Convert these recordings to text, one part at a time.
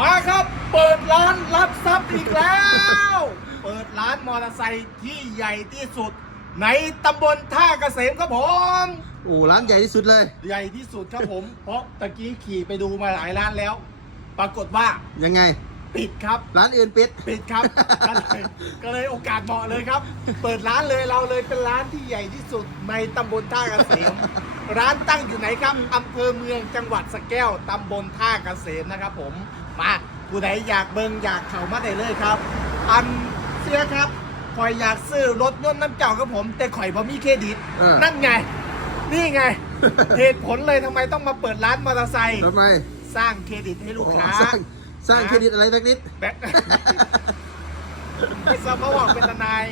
มาครับเปิดร้านรับทรัพย์อีกแล้ว เปิดร้านมอเตอร์ไซค์ที่ใหญ่ที่สุด ในตำบลท่าเกษมครับผมโอ้ร้านใหญ่ที่สุดเลย ใหญ่ที่สุดครับผม เพราะตะกี้ขี่ไปดูมาหลายร้านแล้ว ปรากฏว่ายังไง ปิดครับ ร้านอื่นปิด ปิดครับก็เลยก็เลยโอกาสเหมาะเลยครับ เปิดร้านเลยเราเลยเป็นร้านที่ใหญ่ที่สุดในตำบลท่าเกษม ร้านตั้งอยู่ไหนครับอำเภอเมืองจังหวัดสระแก้วตำบลท่าเกษมนะครับผม มาผู้ใดอยากเบิงอยากเข้ามาได้เลยครับ อันเสียครับข่อยอยากซื้อรถยนต์น้ำเจ้าครับผม แต่ข่อยพอมีเครดิต เออ นั่นไง นี่ไง เหตุผลเลยทำไมต้องมาเปิดร้านมอเตอร์ไซค์ทำไมสร้างเครดิตให้ลูกโอ้ค้า สร้างสร้างเครดิตอะไรแบกนิด แบกไม่ทราบเพราะว่าเป็นทนาย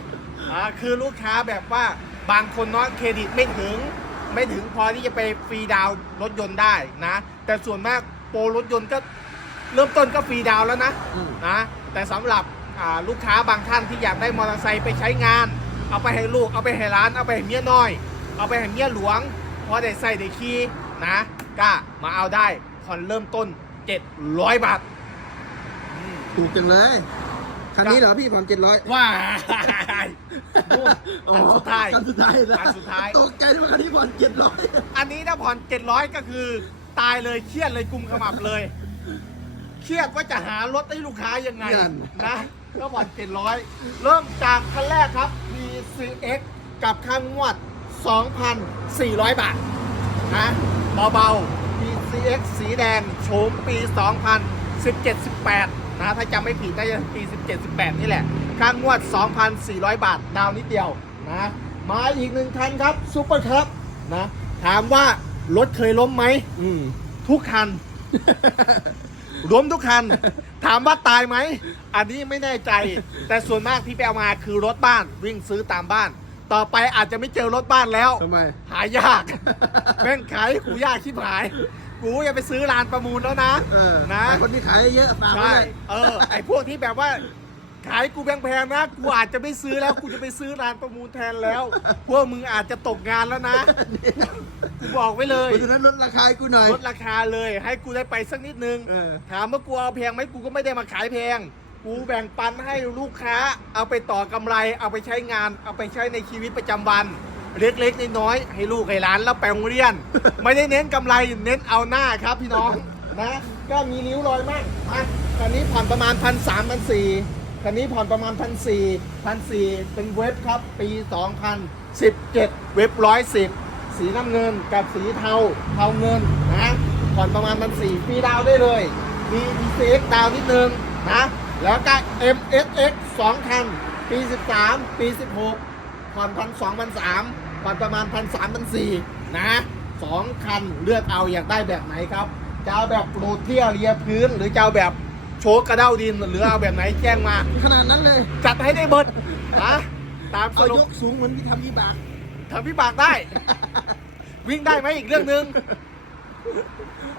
อ่าคือลูกค้าแบบว่าบางคนเนาะเครดิตไม่ถึง ไม่ถึงพอที่จะไปฟรีดาวน์รถยนต์ได้นะ แต่ส่วนมากโปรรถยนต์ก็ เริ่มต้นก็ฟรีดาวน์แล้วนะอืม นะแต่สำหรับอ่าลูกค้าบางท่านที่อยากได้มอเตอร์ไซค์ไปใช้งาน เอาไปให้ลูกเอาไปให้ร้านเอาไปให้เมียน้อย เอาไปให้เมียหลวง พอได้ใส่ได้ขี่นะก็มาเอาได้ผ่อนเริ่มต้น 700 บาท ถูกจังเลย คันนี้เหรอพี่ผ่อนเจ็ดร้อยว้ายนู่นอันสุดท้าย คันสุดท้ายนะอันสุดท้าย ตกใจด้วยคันนี้ผ่อนเจ็ดร้อยอันนี้ถ้าผ่อน700 ก็คือ ตายเลยเครียดเลยกุมขมับเลย เครียดว่าจะหารถให้ลูกค้ายังไงนะก็ผ่อน700เริ่มจากคันแรกครับ PCX กับค่างวด 2,400 บาท นะเบาๆ PCX สีแดงโฉมปี 2017-18 นะ ถ้าจำไม่ผิดน่าจะปี 17-18 นี่แหละ ค่างวด 2,400 บาท ดาวนิดเดียว นะ มาอีกหนึ่งคันครับซูเปอร์คับ นะ ถามว่ารถเคยล้มไหม อืม ทุกคัน ล้มทุกคัน ถามว่าตายไหม อันนี้ไม่แน่ใจ แต่ส่วนมากที่ไปเอามาคือรถบ้านวิ่งซื้อตามบ้าน ต่อไปอาจจะไม่เจอรถบ้านแล้ว ทำไม หายาก แม่งขายให้กูยากชิบหาย กูอย่าไปซื้อร้านประมูลแล้วนะ เออนะ แต่คนที่ขายเยอะฝากไว้ใช่เลยเออ ไอพวกที่แบบว่า ขายกูแพงๆนะ กูอาจจะไม่ซื้อแล้วกูจะไปซื้อร้านประมูลแทนแล้ว พวกมึงอาจจะตกงานแล้วนะกูบอกไว้เลยเพราะฉะนั้นลดราคาให้กูหน่อย ลดราคาเลย ให้กูได้ไปสักนิดนึงเออ ถามว่ากูเอาแพงไหมกูก็ไม่ได้มาขายแพง กูแบ่งปันให้ลูกค้า เอาไปต่อกำไร เอาไปใช้งาน เอาไปใช้ในชีวิตประจำวัน เล็กๆน้อยๆให้ลูกให้หลานแล้วไปโรงเรียน ไม่ได้เน้นกำไรเน้นเอาหน้าครับพี่น้องนะ ก็มีนิ้วรอยมากอะคันนี้ผ่อนประมาณพันสามพันสี่ คันนี้ผ่อนประมาณพันสี่พันสี่เป็นเว็บครับ ปี 2017 เว็บร้อยสิบสีน้ำเงินกับสีเทาเทาเงินนะผ่อนประมาณพันสี่ฟรีดาวได้เลยมี DCX ดาวนิดนึงนะแล้วก็ MSX 2คันปี 13 ปี 16 ผ่อนพันสองพันสามผ่อนประมาณพันสามพันสี่นะสองคันเลือกเอาอยากได้แบบไหนครับจะเอาแบบโรเทียเลียพื้นหรือจะเอาแบบ โชกกระเด้าดินหรือเอาแบบไหนแจ้งมา ขนาดนั้นเลยจัดให้ได้เบิดนะตามสเอารุยปกสูงเหมือนที่ทำยี่บาก ทำพิบากได้ วิ่งได้ไหมอีกเรื่องหนึ่ง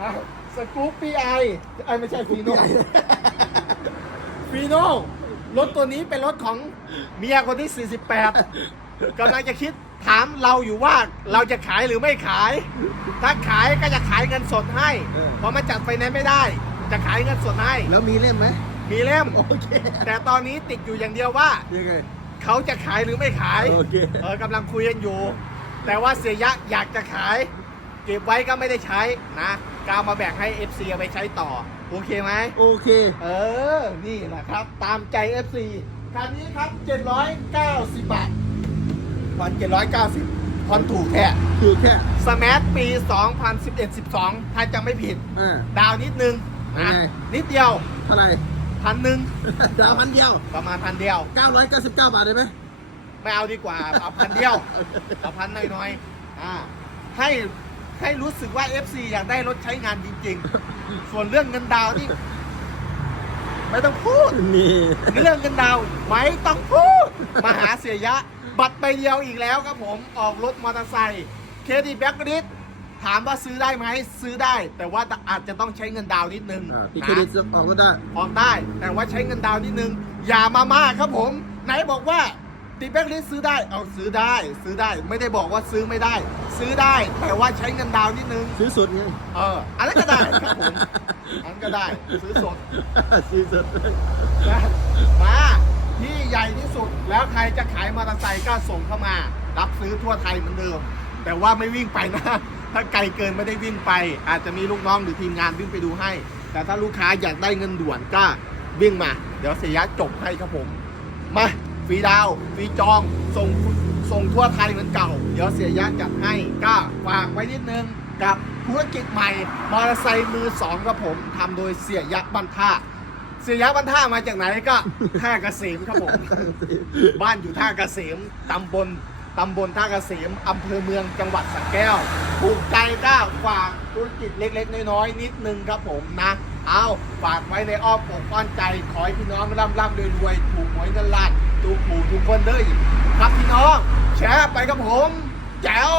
อะสกูปปีไอไอยไม่ใช่ฟีโน่ฟีโน่รถตัวนี้เป็นรถของเมียคนที่ 48กำลังจะคิดถามเราอยู่ว่าเราจะขายหรือไม่ขาย ถ้าขายก็จะขายเงินสดให้ เออ เพราะมันจัดไฟแนนซ์ไม่ได้ จะขายเงินสดให้ แล้วมีเล่มไหมมีเล่ม โอเคแต่ตอนนี้ติดอยู่อย่างเดียวว่า ยังไง เขาจะขายหรือไม่ขายโอเค เออกำลังคุยกันอยู่ แต่ว่าเสียยะอยากจะขาย เก็บไว้ก็ไม่ได้ใช้นะก็เอามาแบ่งให้ FC เอาไปใช้ต่อ โอเคไหม โอเค เออ นี่แหละครับ ตามใจ FC คันนี้ครับ 790 บาทผ่อน790ผ่อนถูกแค่คือแค่สมาร์ทปี 2011-12 ถ้าจำไม่ผิด อ่าดาวนิดนึง นะยังไง นิดเดียวเท่าไหร่ พันหนึ่งดาวพันเดียว ประมาณพันเดียว 999 บาทได้ไหมไม่เอาดีกว่า เอาพันเดียวเอาพันหน่อยๆอ่าให้ให้รู้สึกว่า FC อยากได้รถใช้งานจริง ๆ ส่วนเรื่องเงินดาวน์นี่ไม่ต้องพูด นี่ เรื่องเงินดาวน์ไม่ต้องพูดมาหาเสียยะ บัตรใบเดียวอีกแล้วครับผมออกรถมอเตอร์ไซค์เครดิตแบ็กดิส ถามว่าซื้อได้ไหมซื้อได้ แต่ว่าอาจจะต้องใช้เงินดาวน์นิดนึงอ่าพี่นะเครดิตออกก็ได้ ออกได้ แต่ว่าใช้เงินดาวน์นิดนึง อย่ามามากครับผม ไหนบอกว่าติดแบ็คลิสต์ซื้อได้เอาซื้อได้ ซื้อได้ไม่ได้บอกว่าซื้อไม่ได้ ซื้อได้แต่ว่าใช้เงินดาวน์นิดนึง ซื้อสดไง เอออันนั้นก็ได้ครับผมอันนั้นก็ได้ซื้อสด ซื้อสดนะมาที่ใหญ่ที่สุดแล้วใครจะขายมอเตอร์ไซค์ก็ส่งเข้ามา รับซื้อทั่วไทยเหมือนเดิม แต่ว่าไม่วิ่งไปนะ ถ้าไกลเกินไม่ได้วิ่งไป อาจจะมีลูกน้องหรือทีมงานวิ่งไปดูให้ แต่ถ้าลูกค้าอยากได้เงินด่วนก็วิ่งมา เดี๋ยวเสียจบให้ครับผม มาฟรีดาวน์ฟรีจองส่งส่งทั่วไทยเหมือนเก่า เดี๋ยวเสียยะจัดให้ก็ฝากไว้นิดนึงกับธุรกิจใหม่มอเตอร์ไซค์มือสองครับผมทำโดยเสียยะบันท่าเสียยะบันท่ามาจากไหนก็ท่าเกษมครับผม บ้านอยู่ท่าเกษมตำบล ตำบลท่ากเกษมอำเภอเมืองจังหวัดสระแก้วถูกใจก็ฝากธุรกิจเล็กๆ น้อยๆ นิดนึงครับผมนะ เอาฝากไว้ในอ้อมอกอ้อนใจ ขอให้พี่น้องร่ำร่ำรวยรวยๆถูกหวยเงินล้านถูกผูถูกคนเด้อครับพี่น้อง แชร์ไปครับผม แจ๋ว